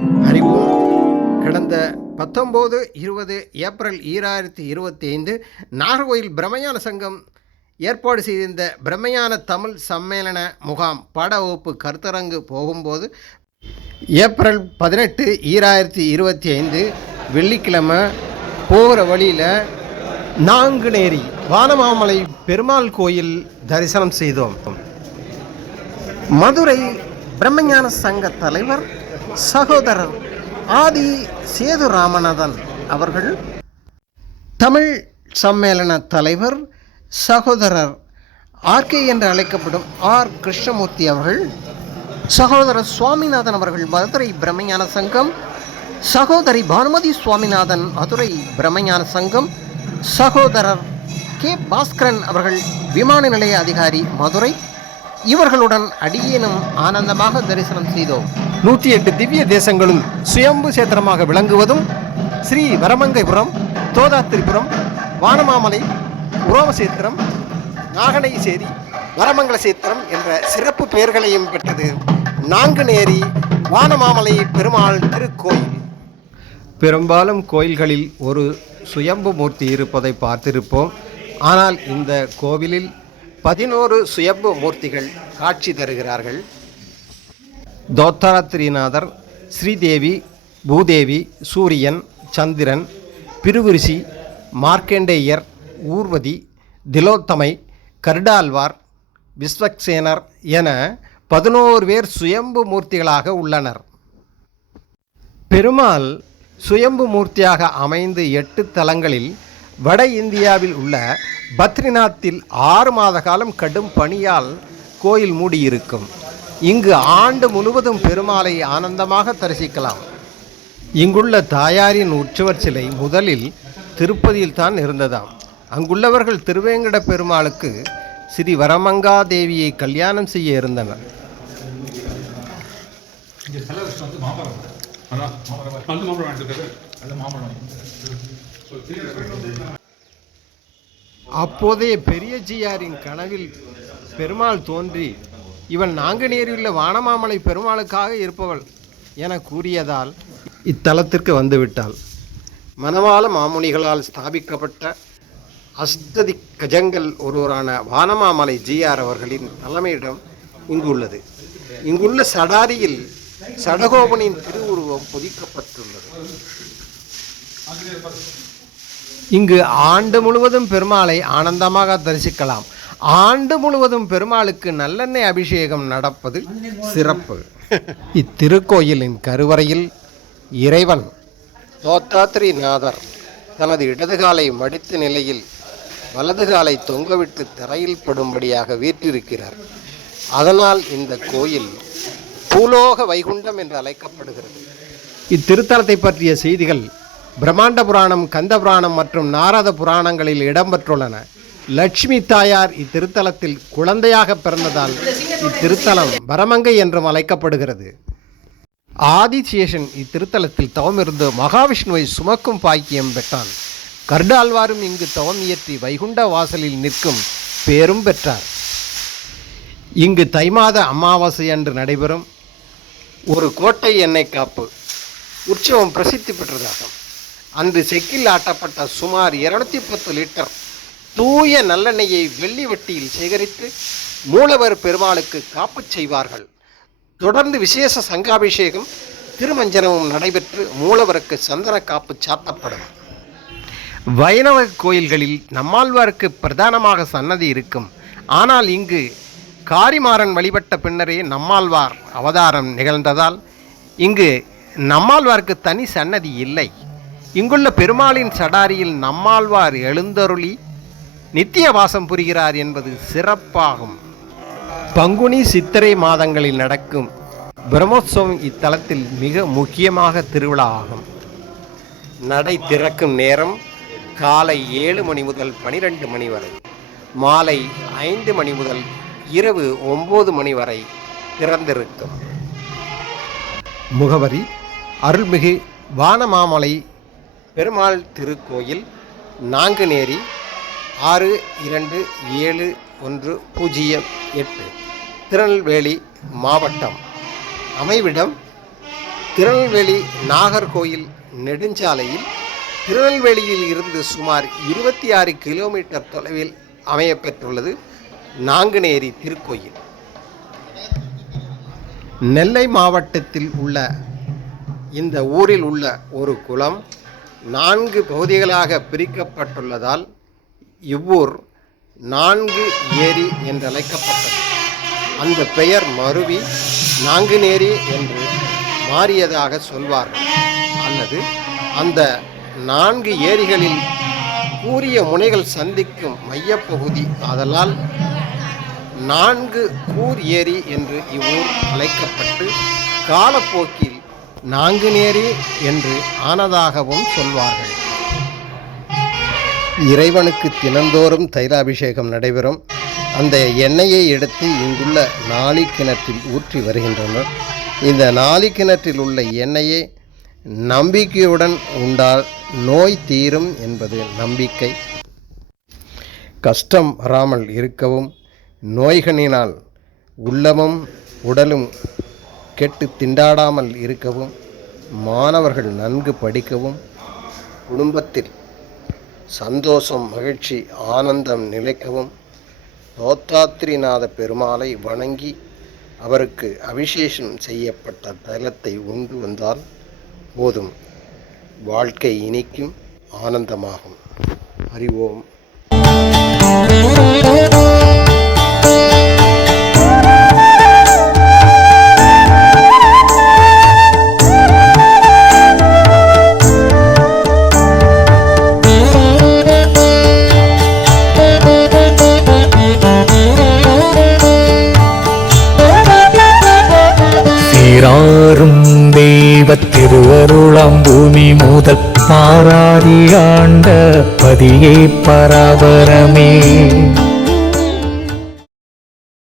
அறிவோம். கடந்த பத்தொம்போது இருபது ஏப்ரல் ஈராயிரத்தி இருபத்தி ஐந்து நாகர்கோயில் பிரம்மயான சங்கம் ஏற்பாடு செய்திருந்த பிரம்மையான தமிழ் சம்மேளன முகாம் பாட வகுப்பு கருத்தரங்கு போகும்போது ஏப்ரல் பதினெட்டு ஈராயிரத்தி இருபத்தி ஐந்து வெள்ளிக்கிழமை போகிற வழியில் நாங்குநேரி வானமாமலை பெருமாள் கோயில் தரிசனம் செய்தோம். மதுரை பிரம்மஞான சங்க தலைவர் சகோதரர் ஆதி சேது ராமநாதன் அவர்கள் தமிழ் சம்மேளன தலைவர் சகோதரர் ஆர்கே என்று அழைக்கப்படும் ஆர் கிருஷ்ணமூர்த்தி அவர்கள் சகோதரர் சுவாமிநாதன் அவர்கள் மதுரை பிரம்மஞான சங்கம் சகோதரி பானுமதி சுவாமிநாதன் மதுரை பிரம்மஞான சங்கம் சகோதரர் கே பாஸ்கரன் அவர்கள் விமான நிலைய அதிகாரி மதுரை இவர்களுடன் அடியேனும் ஆனந்தமாக தரிசனம் செய்தோம். நூற்றி எட்டு திவ்ய தேசங்களுள் சுயம்பு சேத்திரமாக விளங்குவதும் ஸ்ரீ வரமங்கைபுரம் தோதாத்திரிபுரம் வானமாமலை உரோமசேத்திரம் நாகனைசேரி வரமங்கல சேத்திரம் என்ற சிறப்பு பெயர்களையும் பெற்றது. நாங்குநேரி வானமாமலை பெருமாள் திருக்கோயில். பெரும்பாலும் கோயில்களில் ஒரு சுயம்பு மூர்த்தி இருப்பதை பார்த்திருப்போம். ஆனால் இந்த கோவிலில் பதினோரு சுயம்பு மூர்த்திகள் காட்சி தருகிறார்கள். தோத்தாத்திரிநாதர் ஸ்ரீதேவி பூதேவி சூரியன் சந்திரன் பிருகுரிசி மார்க்கண்டேயர் ஊர்வதி திலோத்தமை கருடால்வார் விஸ்வக்சேனர் என பதினோரு பேர் சுயம்பு மூர்த்திகளாக உள்ளனர். பெருமாள் சுயம்பு மூர்த்தியாக அமைந்து எட்டு தலங்களில் வட இந்தியாவில் உள்ள பத்ரிநாத்தில் ஆறு மாத காலம் கடும் பனியால் கோயில் மூடியிருக்கும். இங்கு ஆண்டு முழுவதும் பெருமாளை ஆனந்தமாக தரிசிக்கலாம். இங்குள்ள தாயாரின் உற்சவர் சிலை முதலில் திருப்பதியில் தான் இருந்ததாம். அங்குள்ளவர்கள் திருவேங்கட பெருமாளுக்கு ஸ்ரீ வரமங்கா தேவியை கல்யாணம் செய்ய இருந்தனர். அப்போதைய பெரிய ஜியாரின் அப்போதைய பெரியஜியாரின் கனவில் பெருமாள் தோன்றி இவன் நாங்குநேரியுள்ள வானமாமலை பெருமாளுக்காக இருப்பவள் என கூறியதால் இத்தலத்திற்கு வந்துவிட்டாள். மணவாள மாமுனிகளால் ஸ்தாபிக்கப்பட்ட அஸ்ததி கஜங்கள் ஒருவரான வானமாமலை ஜிஆர் அவர்களின் தலைமையிடம் இங்குள்ளது. இங்குள்ள சடாரியில் சடகோபனின் திருவுருவம் பொதிக்கப்பட்டுள்ளது. இங்கு ஆண்டு முழுவதும் பெருமாளை ஆனந்தமாக தரிசிக்கலாம். ஆண்டு முழுவதும் பெருமாளுக்கு நல்லெண்ணெய் அபிஷேகம் நடப்பது சிறப்பு. இத்திருக்கோயிலின் கருவறையில் இறைவன் தோத்தாத்திரிநாதர் தனது இடது காலை மடித்த நிலையில் வலது காலை தொங்கவிட்டு தரையில் படும்படியாக வீற்றிருக்கிறார். அதனால் இந்த கோயில் பூலோக வைகுண்டம் என்று அழைக்கப்படுகிறது. இத்திருத்தலத்தை பற்றிய செய்திகள் பிரம்மாண்ட புராணம் கந்த புராணம் மற்றும் நாரத புராணங்களில் இடம்பெற்றுள்ளன. லட்சுமி தாயார் இத்திருத்தலத்தில் குழந்தையாக பிறந்ததால் இத்திருத்தலம் வரமங்கை என்றும் அழைக்கப்படுகிறது. ஆதிசேஷன் இத்திருத்தலத்தில் தவமிருந்து மகாவிஷ்ணுவை சுமக்கும் பாக்கியம் பெற்றான். கர்டால்வாரும் இங்கு தவம் இயற்றி வைகுண்ட வாசலில் நிற்கும் பேரும் பெற்றார். இங்கு தை மாத அமாவாசை அன்று நடைபெறும். ஒரு கோட்டை எண்ணெய் காப்பு உற்சவம் பிரசித்தி பெற்றதாகும். அன்று செக்கில் ஆட்டப்பட்ட சுமார் இருநூத்தி பத்து லிட்டர் தூய நல்லெண்ணெயை வெள்ளி வட்டியில் சேகரித்து மூலவர் பெருமாளுக்கு காப்புச் செய்வார்கள். தொடர்ந்து விசேஷ சங்காபிஷேகம் திருமஞ்சனமும் நடைபெற்று மூலவருக்கு சந்தன காப்பு சாத்தப்படும். வைணவ கோயில்களில் நம்மாழ்வாருக்கு பிரதானமாக சன்னதி இருக்கும். ஆனால் இங்கு காரிமாறன் வழிபட்ட பின்னரே நம்மாழ்வார் அவதாரம் நிகழ்ந்ததால் இங்கு நம்மாழ்வாருக்கு தனி சன்னதி இல்லை. இங்குள்ள பெருமாளின் சடாரியில் நம்மாழ்வார் எழுந்தருளி நித்திய வாசம் புரிகிறார் என்பது சிறப்பாகும். பங்குனி சித்திரை மாதங்களில் நடக்கும் பிரம்மோத்சவம் இத்தலத்தில் மிக முக்கியமாக திருவிழா ஆகும். நடை திறக்கும் நேரம் காலை ஏழு மணி முதல் பனிரெண்டு மணி வரை மாலை ஐந்து மணி முதல் இரவு ஒம்பது மணி வரை திறந்திருக்கும். முகவரி அருள்மிகு வானமாமலை பெருமாள் திருக்கோயில் நாங்குநேரி ஆறு இரண்டு ஏழு ஒன்று பூஜ்ஜியம் எட்டு. திருநெல்வேலி மாவட்டம். அமைவிடம் திருநெல்வேலி நாகர்கோயில் நெடுஞ்சாலையில் திருநெல்வேலியில் இருந்து சுமார் இருபத்தி ஆறு கிலோமீட்டர் தொலைவில் அமையப்பெற்றுள்ளது நாங்குநேரி திருக்கோயில். நெல்லை மாவட்டத்தில் உள்ள இந்த ஊரில் உள்ள ஒரு குளம் நான்கு பகுதிகளாக பிரிக்கப்பட்டுள்ளதால் இவ்வூர் நான்கு ஏரி என்றழைக்கப்பட்டது. அந்த பெயர் மருவி நாங்குநேரி என்று மாறியதாக சொல்வார்கள். அல்லது அந்த நான்கு ஏரிகளில் கூரிய முனைகள் சந்திக்கும் மையப்பகுதி ஆதலால் நான்கு கூர் ஏரி என்று இவ்வூர் அழைக்கப்பட்டு காலப்போக்கில் நாங்குநேரி என்று ஆனதாகவும் சொல்வார்கள். இறைவனுக்கு தினந்தோறும் தைலாபிஷேகம் நடைபெறும். அந்த எண்ணெயை எடுத்து இங்குள்ள நாளி கிணற்றில் ஊற்றி வருகின்றனர். இந்த நாளி கிணற்றில் உள்ள எண்ணெயை நம்பிக்கையுடன் உண்டால் நோய் தீரும் என்பது நம்பிக்கை. கஷ்டம் வராமல் இருக்கவும் நோய்களினால் உள்ளமும் உடலும் கெட்டு திண்டாடாமல் இருக்கவும் மாணவர்கள் நன்கு படிக்கவும் குடும்பத்தில் சந்தோஷம் மகிழ்ச்சி ஆனந்தம் நிலைக்கவும். தோத்தாத்திரிநாத பெருமாளை வணங்கி அவருக்கு அபிஷேகம் செய்யப்பட்ட தைலத்தை உண்டு வந்தால் போதும். வாழ்க்கை இனிக்கும் ஆனந்தமாகும். அறிவோம். சீராரும் தெய்வ திருவருளாம் பூமி முதல் பாராதி ஆண்ட பதியே பராபரமே.